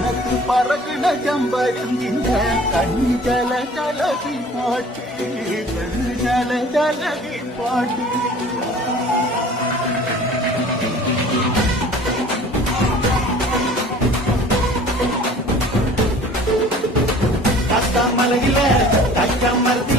മനത്ത് പറകണ ചമ്പരന്തിന്റെ കണ്ണു ചല ചലകി പാട്ട് കണ്ണു ചല ചലകി പാട്ട് മലയിലെ തച്ചമർത്തി